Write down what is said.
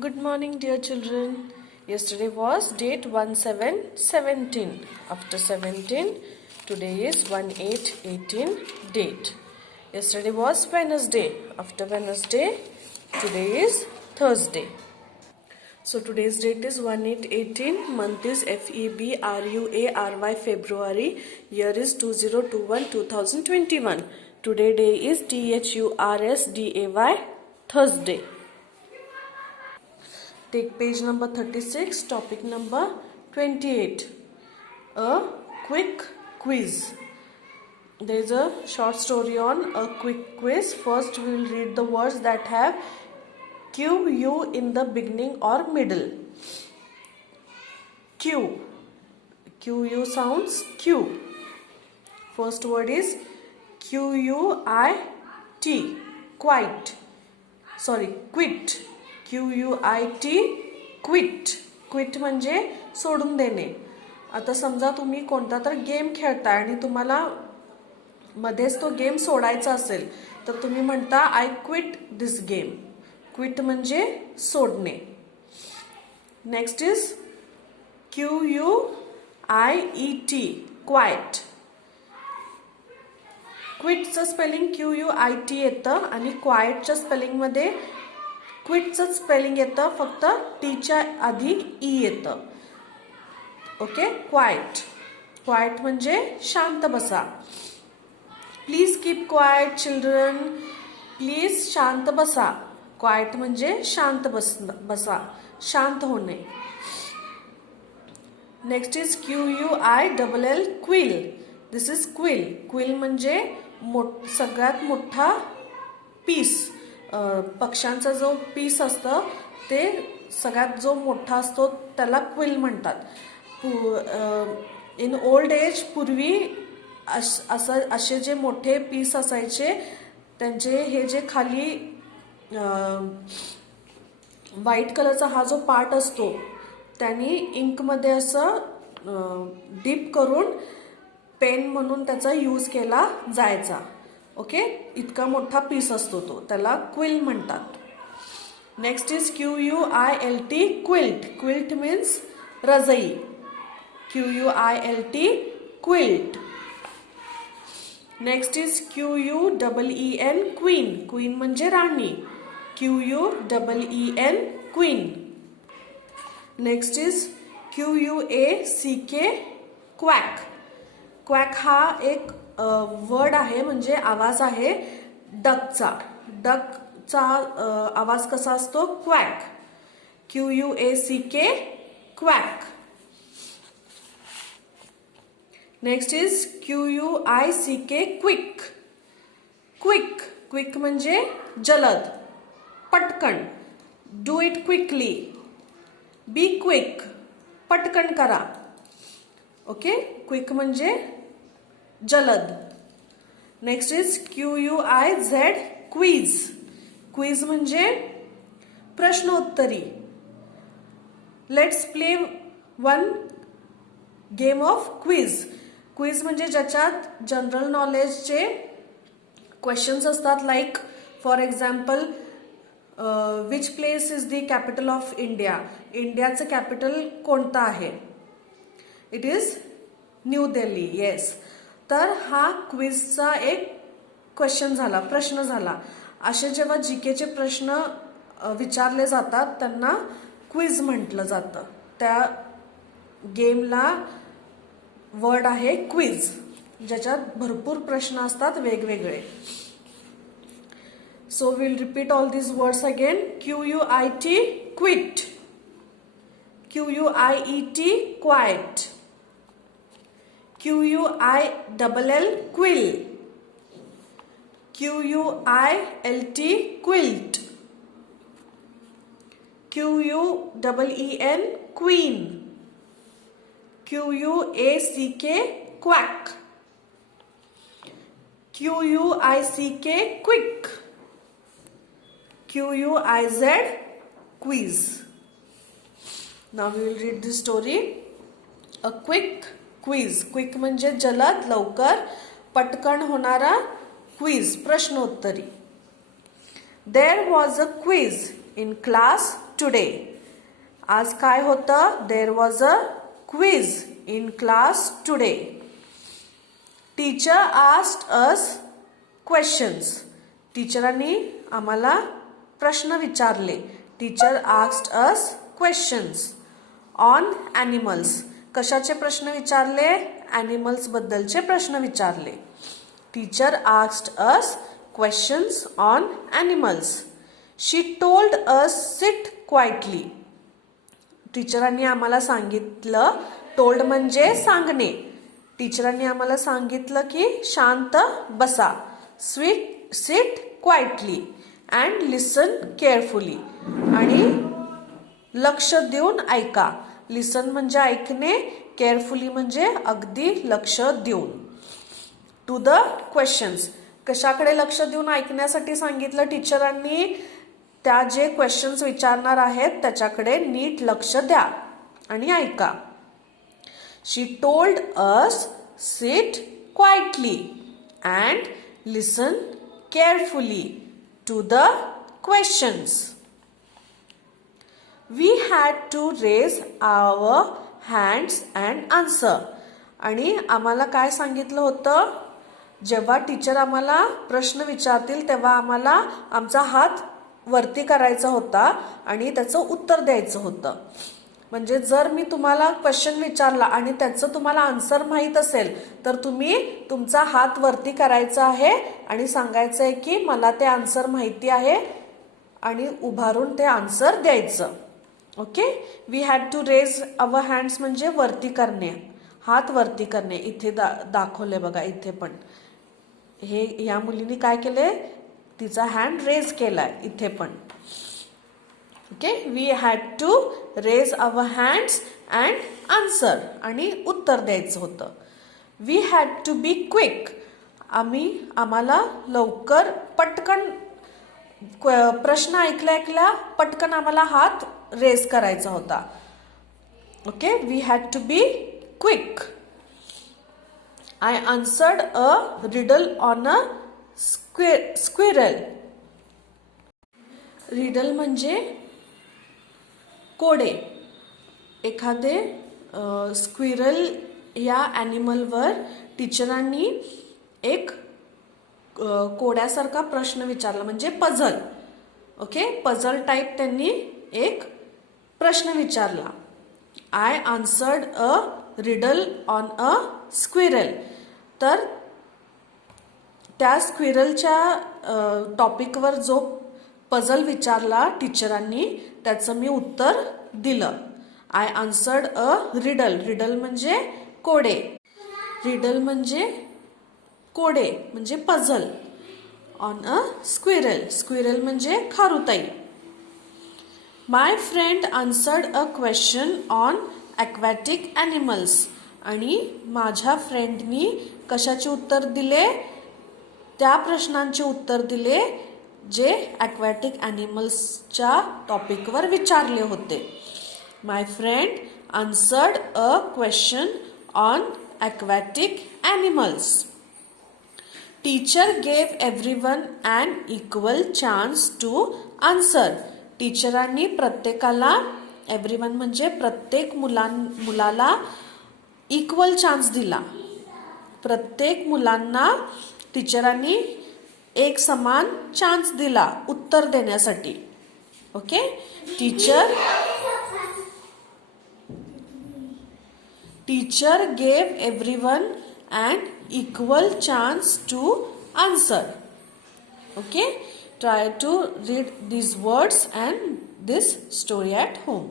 Good morning, dear children. Yesterday was date 1717. After 17, today is 1818 date. Yesterday was Wednesday. After Wednesday, today is Thursday. So today's date is 1818. Month is February. February. Year is 2021. Today day is Thursday. Thursday. Take page number 36, topic number 28. A quick quiz. There is a short story on a quick quiz. First we will read the words that have Q, U in the beginning or middle. Q. Q, U sounds Q. First word is Q-U-I-T. Quite. Quit. Q-U-I-T. Quit. Quit म्हणजे सोडून देणे. आता समजा तुम्ही कोणता तर game खेळताय आणि तुम्हाला मध्येच तो गेम सोडायचा असेल तर तुम्ही म्हणता I quit this game. Quit म्हणजे सोडणे. Next is Q-U-I-E-T. क्वाइट. क्विटचं स्पेलिंग Q-U-I-T येतं आणि क्वाइटच्या स्पेलिंगमध्ये क्विटचं स्पेलिंग येतं, फक्त टीच्या आधी ई येतं. ओके. क्वाइट. क्वाइट म्हणजे शांत बसा. Please keep quiet children. Please शांत बसा. क्वाइट म्हणजे शांत बसा, शांत होणे. Next is Q-U-I-L-L. Quill. This is quill. Quill म्हणजे सगळ्यात मोठा पीस. पक्ष्यांचा जो पीस असतं ते सगळ्यात जो मोठा असतो त्याला क्विल म्हणतात. इन ओल्ड एज पूर्वी असे जे मोठे पीस असायचे त्यांचे हे जे खाली व्हाईट कलरचा हा जो पार्ट असतो त्यांनी इंकमध्ये असं डीप करून पेन म्हणून त्याचा यूज केला जायचा. ओके. इतका मोठा पीस असतो तो, त्याला क्विल म्हणतात. Next is Q-U-I-L-T. Quilt. Quilt means रजई. Q-U-I-L-T. Quilt. Next is Q-U-E-E-N. Queen. Queen म्हणजे राणी. Q-U-E-E-N. Queen. Next is Q-U-A-C-K. क्वॅक. क्वॅक हा एक वर्ड आहे म्हणजे आवाज आहे डकचा. डकचा आवाज कसा असतो? Quack. Q-U-A-C-K. Quack. Next is Q-U-I-C-K. Quick. Quick. Quick म्हणजे जलद, पटकन. Do it quickly. Be quick. पटकन करा. ओके. क्विक म्हणजे जलद. Next is Q-U-I-Z. Quiz. Quiz म्हणजे प्रश्नोत्तरी. Let's play one game of quiz. Quiz म्हणजे ज्याच्यात जनरल नॉलेजचे क्वेश्चन्स असतात. Like for example which place is the capital of India. इंडियाचं कॅपिटल कोणतं आहे? It is new Delhi. Yes. तर हा क्विजचा एक क्वेश्चन झाला, प्रश्न झाला. असे जेव्हा जीकेचे प्रश्न विचारले जातात त्यांना क्विज म्हटलं जातं. त्या गेमला वर्ड आहे क्विज, ज्याच्यात भरपूर प्रश्न असतात वेगवेगळे. So will repeat all these words again. Q-U-I-T. Quit. Q-U-I-E-T. Quite. Q-U-I-L-L. Quill. Q-U-I-L-T. Quilt. Q-U-E-E-N. Queen. Q-U-A-C-K. क्वॅक. Q-U-I-C-K. Quick. Q-U-I-Z. Quiz. Now we will read the story. A quick quiz. Quick म्हणजे जलद, लवकर, पटकन होणारा quiz, प्रश्नोत्तरी. There was a quiz in class today. आज काय होतं? There was a quiz in class today. Teacher asked us questions. टीचरांनी आम्हाला प्रश्न विचारले. Teacher asked us questions on animals. कशाचे प्रश्न विचारले? ॲनिमल्स बद्दलचे प्रश्न विचारले. Teacher asked us questions on animals. She told us sit quietly. टीचरांनी आम्हाला सांगितलं, टोल्ड म्हणजे सांगणे. टीचरांनी आम्हाला सांगितलं की शांत बसा. Seat quietly and listen carefully. आणि लक्ष देऊन ऐका. लिसन म्हणजे ऐकणे, केअरफुली म्हणजे अगदी लक्ष देऊन. To the questions. कशाकडे लक्ष देऊन ऐकण्यासाठी सांगितलं टीचरांनी? त्या जे क्वेश्चन्स विचारणार आहेत त्याच्याकडे नीट लक्ष द्या आणि ऐका. She told us sit quietly and listen carefully to the questions. We had to raise our hands and answer. आणि आम्हाला काय सांगितलं होतं? जेव्हा टीचर आम्हाला प्रश्न विचारतील तेव्हा आम्हाला आमचा हात वरती करायचा होता आणि त्याचं उत्तर द्यायचं होतं. म्हणजे जर मी तुम्हाला क्वेश्चन विचारला आणि त्याचं तुम्हाला आन्सर माहीत असेल तर तुम्ही तुमचा हात वरती करायचा आहे आणि सांगायचं आहे की मला ते आन्सर माहिती आहे आणि उभारून ते आन्सर द्यायचं. Okay. We had to raise our hands म्हणजे वरती करणे, हात वरती करणे. इथे दाखवले बघा, इथे पण हे या मुलीने काय केले? तिचा हँड रेज केलाय इथे पण. Okay. We had to raise our hands and answer. आणि उत्तर द्यायचं होतं. We had to be quick. आम्हाला लवकर पटकन प्रश्न ऐकल्या पटकन आम्हाला हात रेज करायचा होता. Okay. We had to be quick. I answered a riddle on a squirrel. Riddle म्हणजे कोडे. एखादे स्क्विरल या ॲनिमलवर टीचरांनी एक कोड्यासारखा प्रश्न विचारला म्हणजे पझल. ओके. पझल टाईप त्यांनी एक प्रश्न विचारला. I answered a riddle on a squirrel. तर त्या स्क्विरलच्या टॉपिकवर जो पझल विचारला टीचरांनी त्याचं मी उत्तर दिलं. I answered a riddle. Riddle म्हणजे कोडे. रिडल म्हणजे कोडे म्हणजे puzzle. On a squirrel. Squirrel म्हणजे खारुताई. My friend answered a question on aquatic animals. आणि माझ्या फ्रेंडनी कशाचे उत्तर दिले? त्या प्रश्नांचे उत्तर दिले जे ॲक्वॅटिक ॲनिमल्सच्या टॉपिकवर विचारले होते. My friend answered a question on aquatic animals. Teacher gave everyone an equal chance to answer. टीचरांनी प्रत्येकाला, एव्हरीवन म्हणजे प्रत्येक मुलाला इक्वल चान्स दिला. प्रत्येक मुलांना टीचरांनी एक समान चान्स दिला उत्तर देण्यासाठी. Okay. Teacher gave everyone an equal chance to answer. Okay. Try to read these words and this story at home.